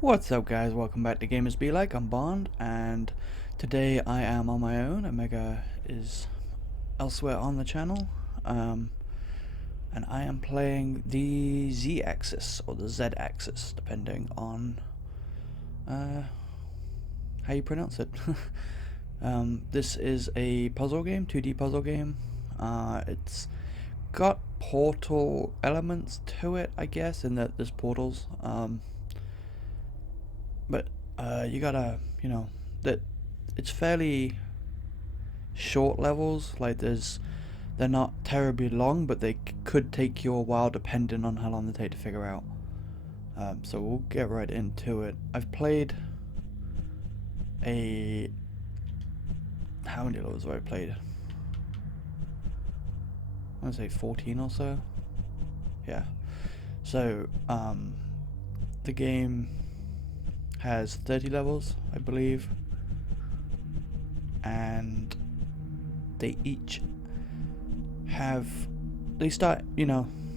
What's up guys, welcome back to Gamers Be Like, I'm Bond, and today I am on my own. Omega is elsewhere on the channel, and I am playing the Z Axis, or the Z Axis, depending on how you pronounce it. This is a puzzle game, 2D puzzle game. It's got portal elements to it, I guess, in that there's portals. But you gotta, that it's fairly short levels. Like they're not terribly long, but they could take you a while depending on how long they take to figure out. So we'll get right into it. I've played how many levels have I played? I want to say 14 or so. Yeah. So the game has 30 levels, I believe, and they start,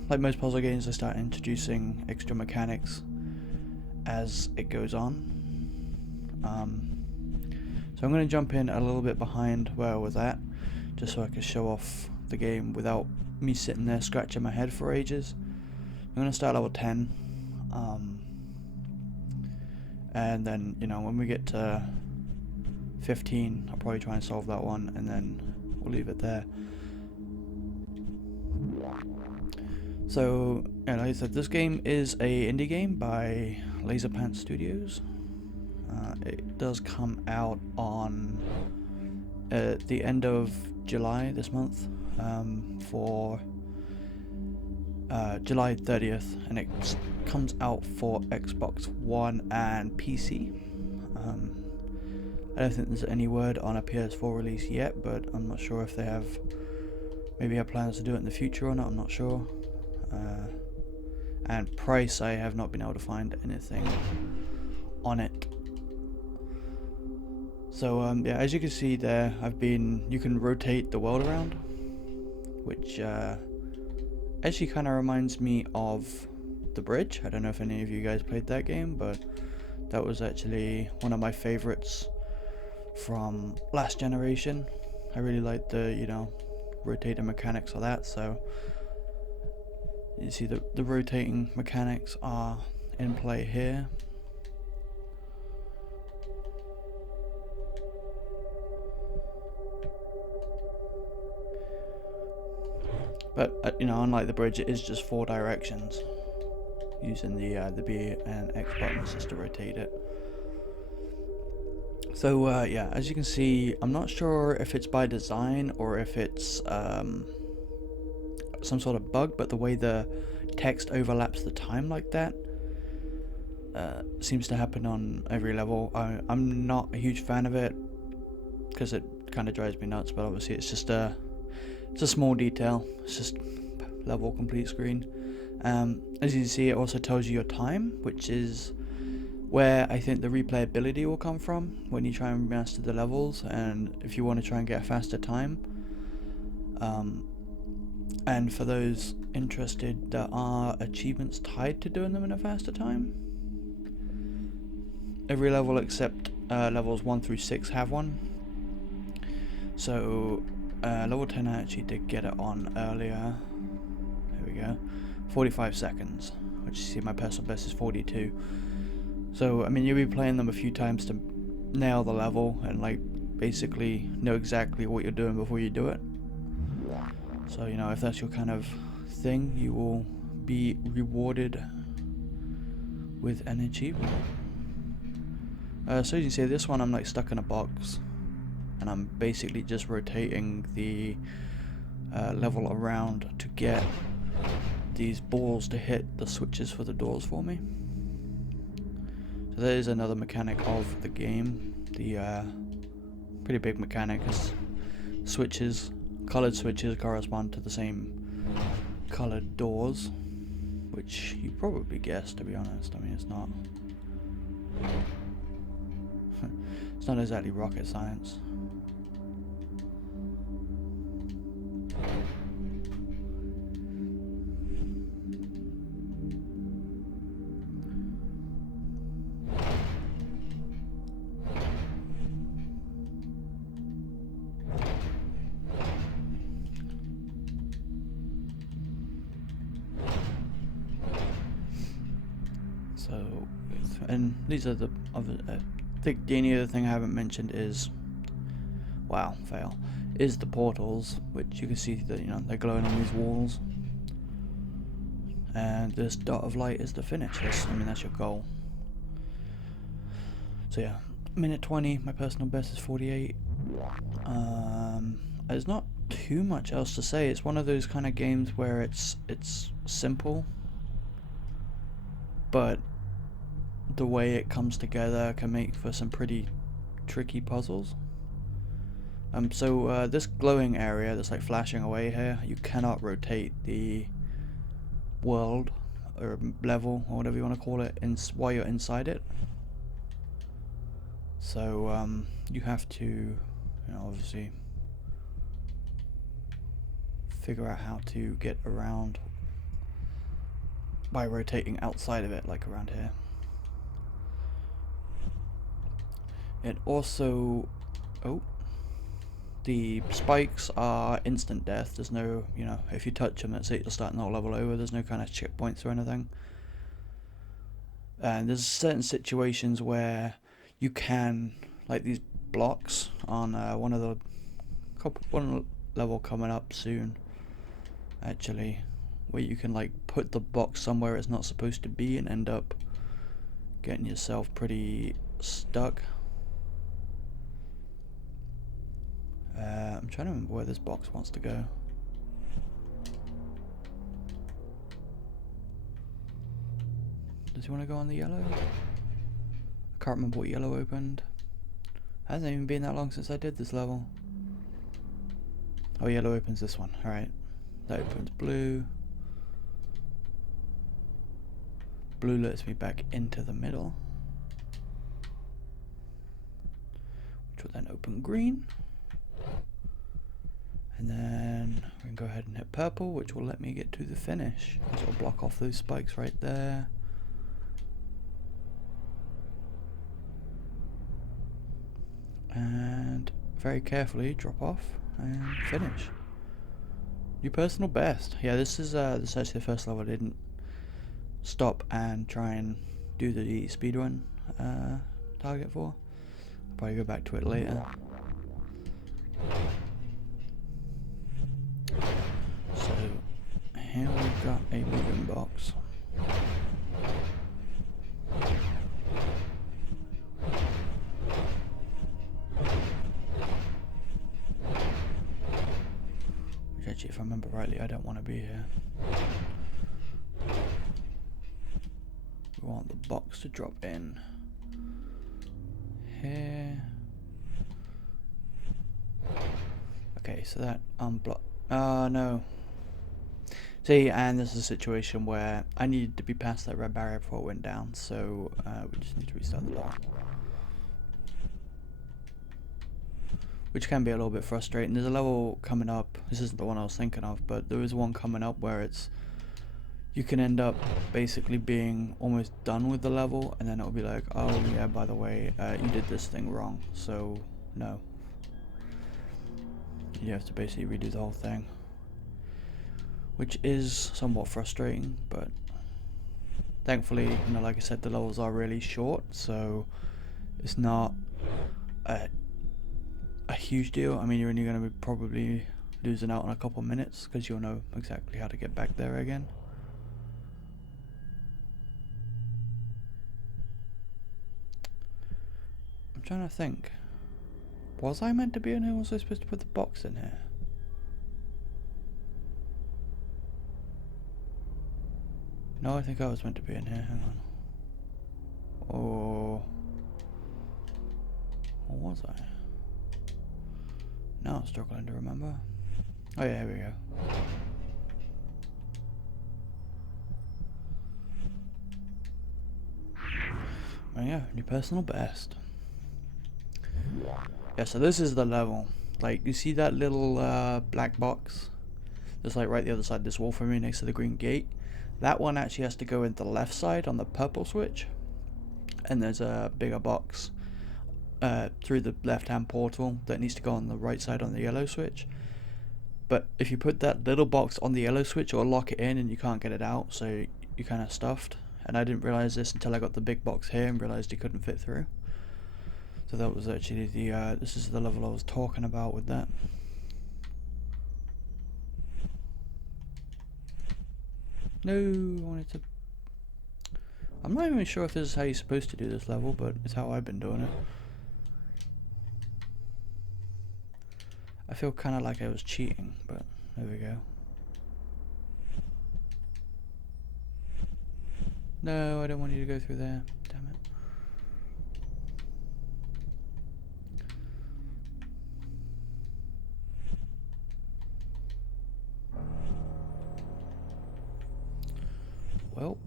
like most puzzle games, they start introducing extra mechanics as it goes on. So I'm going to jump in a little bit behind where I was at, just so I can show off the game without me sitting there scratching my head for ages. I'm going to start level 10, and then, when we get to 15, I'll probably try and solve that one, and then we'll leave it there. So, like I said, this game is a indie game by Laserpants Studios. It does come out on the end of July this month, for July 30th, and it comes out for Xbox One and PC. I don't think there's any word on a PS4 release yet, but I'm not sure if they maybe have plans to do it in the future or not, I'm not sure. And price, I have not been able to find anything on it. So yeah, as you can see there, you can rotate the world around, which actually kind of reminds me of The Bridge. I don't know if any of you guys played that game, but that was actually one of my favorites from last generation. I really liked the, rotating mechanics of that, so you see the rotating mechanics are in play here. But unlike The Bridge, it is just 4 directions, using the B and X buttons just to rotate it. So yeah, as you can see, I'm not sure if it's by design or if it's some sort of bug, but the way the text overlaps the time like that seems to happen on every level. I'm not a huge fan of it because it kind of drives me nuts, but obviously it's a small detail. It's just level complete screen. As you can see, it also tells you your time, which is where I think the replayability will come from when you try and master the levels, and if you want to try and get a faster time. And for those interested, there are achievements tied to doing them in a faster time. Every level except levels 1 through 6 have one. So level 10 I actually did get it on earlier. Here we go. 45 seconds, which you see my personal best is 42. So I mean, you'll be playing them a few times to nail the level and like basically know exactly what you're doing before you do it. So if that's your kind of thing, you will be rewarded with an achievement. So as you can see, this one I'm like stuck in a box, and I'm basically just rotating the level around to get these balls to hit the switches for the doors for me. So there is another mechanic of the game. The pretty big mechanic is colored switches correspond to the same colored doors, which you probably guessed, to be honest. I mean, it's not it's not exactly rocket science. So, and these are the other. I think the only other thing I haven't mentioned is, wow, fail, is the portals, which you can see that they're glowing on these walls. And this dot of light is the finish. I mean, that's your goal. So yeah, minute 20. My personal best is 48. There's not too much else to say. It's one of those kind of games where it's simple, but the way it comes together can make for some pretty tricky puzzles. So this glowing area that's like flashing away here, you cannot rotate the world or level or whatever you want to call it while you're inside it. So you have to, obviously figure out how to get around by rotating outside of it, like around here. It also, the spikes are instant death. There's no, if you touch them, that's it, you'll start another level over. There's no kind of checkpoints or anything. And there's certain situations where you can, like these blocks on one level coming up soon, actually, where you can like put the box somewhere it's not supposed to be and end up getting yourself pretty stuck. I'm trying to remember where this box wants to go. Does he want to go on the yellow? I can't remember what yellow opened. Hasn't even been that long since I did this level. Oh, yellow opens this one. Alright. That opens blue. Blue lets me back into the middle, which will then open green. And then we can go ahead and hit purple, which will let me get to the finish. So I'll block off those spikes right there. And very carefully drop off and finish. New personal best. Yeah, this is actually the first level I didn't stop and try and do the speedrun target for. I'll probably go back to it later. So here we've got a moving box. Which actually, if I remember rightly, I don't want to be here. We want the box to drop in here. Okay, so that unblock. No. See, and this is a situation where I needed to be past that red barrier before it went down, so we just need to restart the block. Which can be a little bit frustrating. There's a level coming up. This isn't the one I was thinking of, but there is one coming up where you can end up basically being almost done with the level, and then it'll be like, oh yeah, by the way, you did this thing wrong, so no. You have to basically redo the whole thing, which is somewhat frustrating, but thankfully, like I said, the levels are really short, so it's not a huge deal. I mean, you're only going to be probably losing out on a couple minutes because you'll know exactly how to get back there again. I'm trying to think. Was I meant to be in here? Was I supposed to put the box in here? No, I think I was meant to be in here. Hang on. Or was I? Now I'm struggling to remember. Oh yeah, here we go. Oh yeah, new personal best. Yeah, so this is the level. Like, you see that little black box that's like right the other side of this wall for me next to the green gate? That one actually has to go into the left side on the purple switch, and there's a bigger box through the left hand portal that needs to go on the right side on the yellow switch. But if you put that little box on the yellow switch, it'll lock it in and you can't get it out, so you're kind of stuffed. and I didn't realise this until I got the big box here and realised he couldn't fit through. So that was actually the, this is the level I was talking about with that. No, I wanted to... I'm not even sure if this is how you're supposed to do this level, but it's how I've been doing it. I feel kind of like I was cheating, but there we go. No, I don't want you to go through there. Damn it. Well.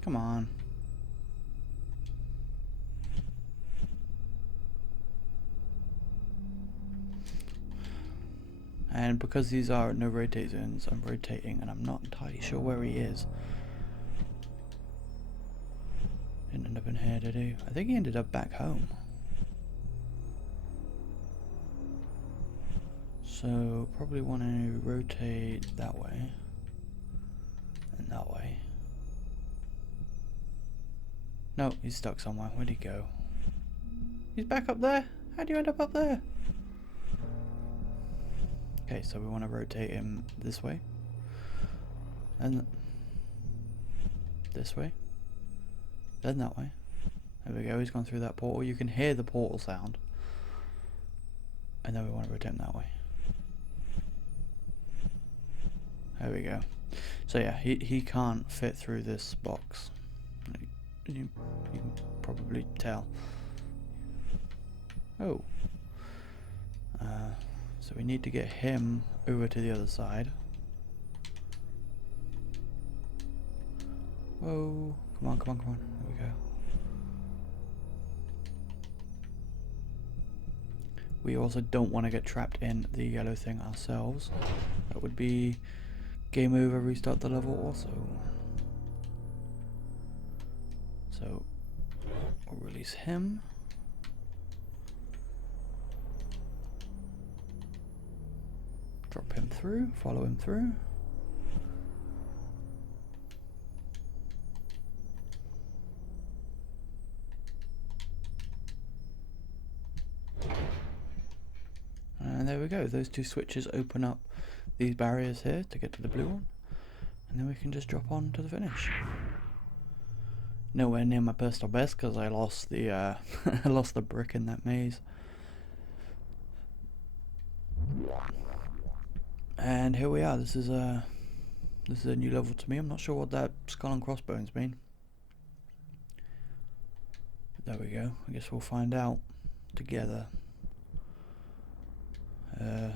Come on. And because these are no rotate zones, I'm rotating and I'm not entirely sure where he is. Didn't end up in here, did he? I think he ended up back home. So probably want to rotate that way and that way. No, he's stuck somewhere. Where'd he go? He's back up there? How'd you end up there? Okay, so we want to rotate him this way. And this way. Then that way. There we go, he's gone through that portal. You can hear the portal sound. And then we want to rotate him that way. There we go. So yeah, he can't fit through this box. You can probably tell. Oh. So we need to get him over to the other side. Whoa. Come on, come on, come on. There we go. We also don't want to get trapped in the yellow thing ourselves. That would be game over, restart the level also. So we'll release him. Drop him through, follow him through. And there we go, those two switches open up these barriers here to get to the blue one. And then we can just drop on to the finish. Nowhere near my personal best because I lost the I lost the brick in that maze. And here we are. This is a new level to me. I'm not sure what that skull and crossbones mean. There we go. I guess we'll find out together. So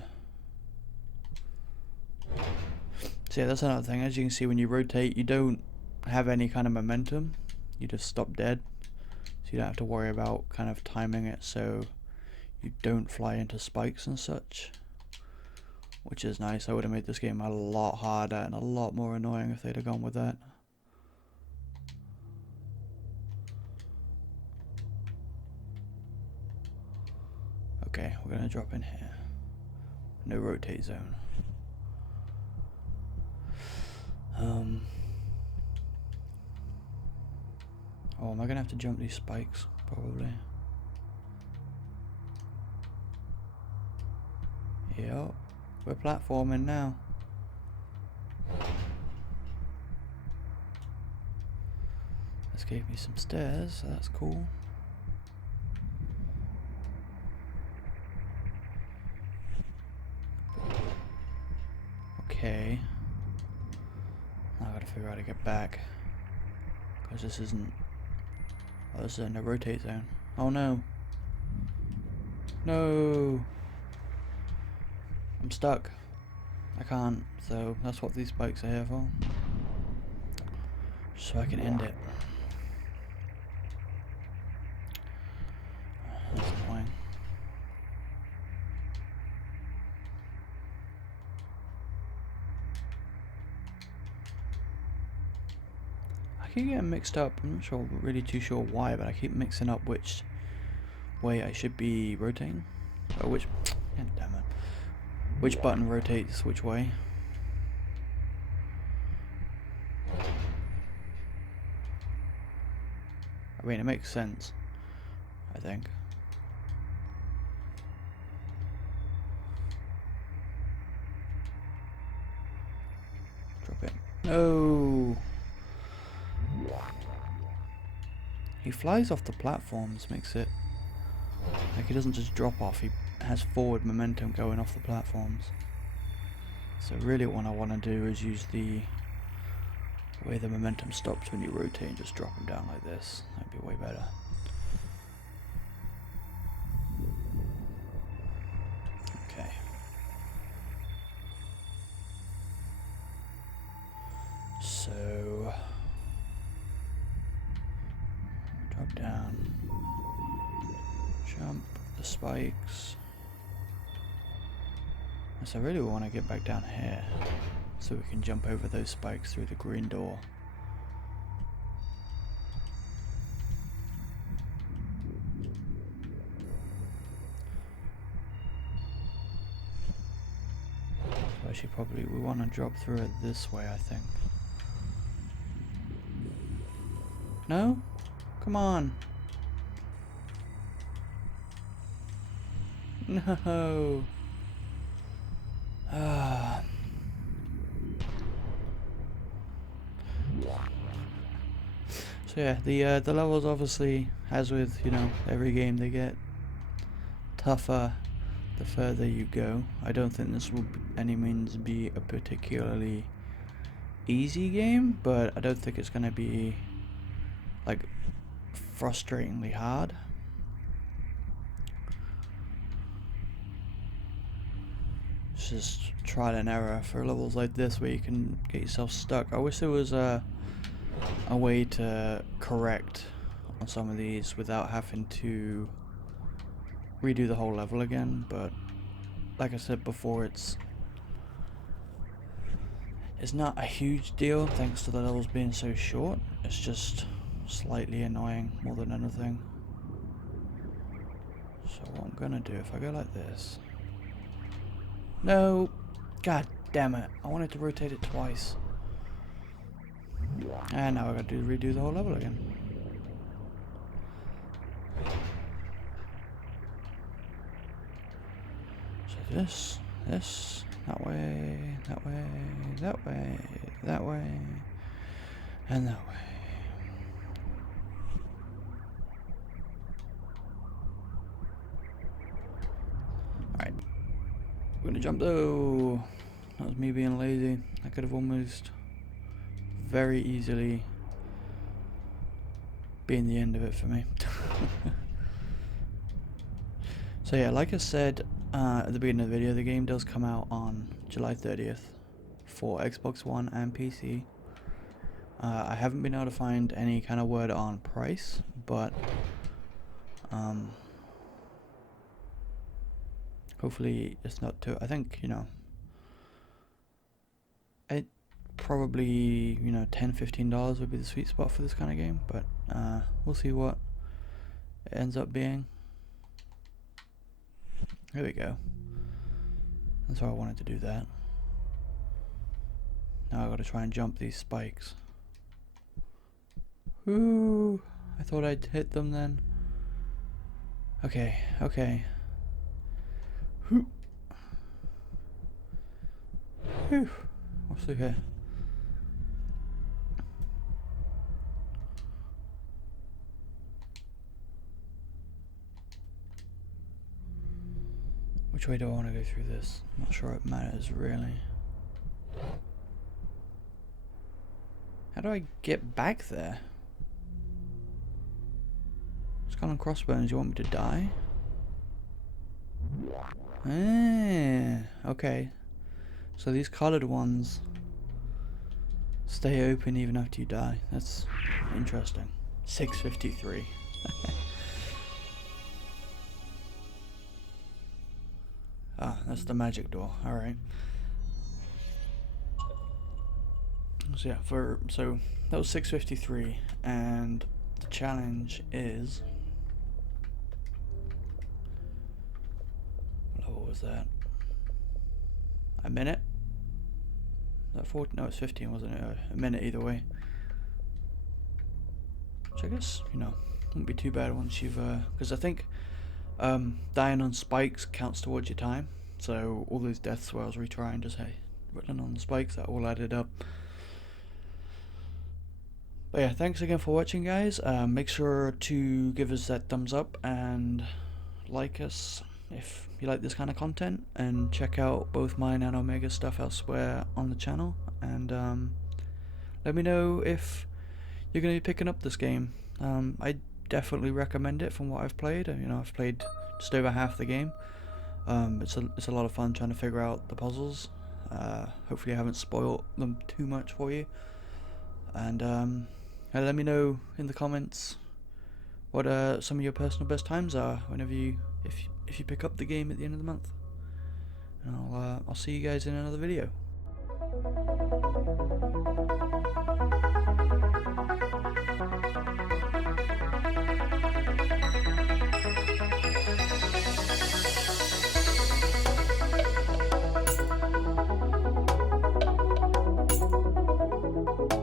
yeah, that's another thing. As you can see, when you rotate, you don't have any kind of momentum. You just stop dead. So you don't have to worry about kind of timing it so you don't fly into spikes and such. Which is nice. I would have made this game a lot harder and a lot more annoying if they'd have gone with that. Okay, we're going to drop in here. No rotate zone. Oh, am I going to have to jump these spikes? Probably. Yep. We're platforming now. This gave me some stairs, so that's cool. Okay. Now I gotta figure out how to get back. Because this isn't... Oh, this isn't a rotate zone. Oh no. No! I'm stuck. I can't, so that's what these spikes are here for. So I can end it. That's annoying. I keep getting mixed up. I'm not sure, really too sure why, but I keep mixing up which way I should be rotating. Or which God damn it. Which button rotates which way? I mean, it makes sense, I think. Drop it. No! He flies off the platforms, makes it... Like, he doesn't just drop off, he has forward momentum going off the platforms. So really what I want to do is use the way the momentum stops when you rotate and just drop them down like this. That'd be way better. Okay. So... drop down. Jump the spikes. So I really want to get back down here so we can jump over those spikes through the green door. So actually probably we want to drop through it this way, I think. No? Come on. No. Ah. So yeah, the levels obviously, as with, you know, every game, they get tougher the further you go. I don't think this will any means be a particularly easy game, but I don't think it's going to be like frustratingly hard. It's just trial and error for levels like this where you can get yourself stuck. I wish there was a way to correct on some of these without having to redo the whole level again, but like I said before, it's not a huge deal thanks to the levels being so short. It's just slightly annoying more than anything. So what I'm gonna do, if I go like this... No! God damn it, I wanted to rotate it twice. And now I gotta redo the whole level again. So this, that way, that way, that way, that way, and that way. Alright. We're gonna jump though. That was me being lazy. I could have almost very easily been the end of it for me. So yeah, like I said at the beginning of the video, the game does come out on July 30th for Xbox One and PC. I haven't been able to find any kind of word on price, but hopefully it's not too... I think, you know, it probably, you know, $10-15 would be the sweet spot for this kind of game, but we'll see what it ends up being. Here we go. That's why I wanted to do that. Now I gotta try and jump these spikes. Ooh, I thought I'd hit them then. Okay, okay. Whew. Whew. What's through here? Which way do I want to go through this? I'm not sure it matters really. How do I get back there? Skull and crossbones, you want me to die? Ah, okay. So these coloured ones stay open even after you die. That's interesting. 653. Ah, that's the magic door. Alright. So yeah, so that was 653, and the challenge is... What level was that? A minute? That 14? No, it's 15, wasn't it? A minute either way. Which I guess, you know, wouldn't be too bad once you've, because I think dying on spikes counts towards your time. So all those deaths where I was retrying, just running on the spikes, that all added up. But yeah, thanks again for watching, guys. Make sure to give us that thumbs up and like us if you like this kind of content, and check out both mine and Omega stuff elsewhere on the channel, and let me know if you're going to be picking up this game. I definitely recommend it from what I've played. You know, I've played just over half the game. It's a lot of fun trying to figure out the puzzles. Hopefully I haven't spoiled them too much for you, and let me know in the comments what some of your personal best times are whenever if you pick up the game at the end of the month. And I'll see you guys in another video.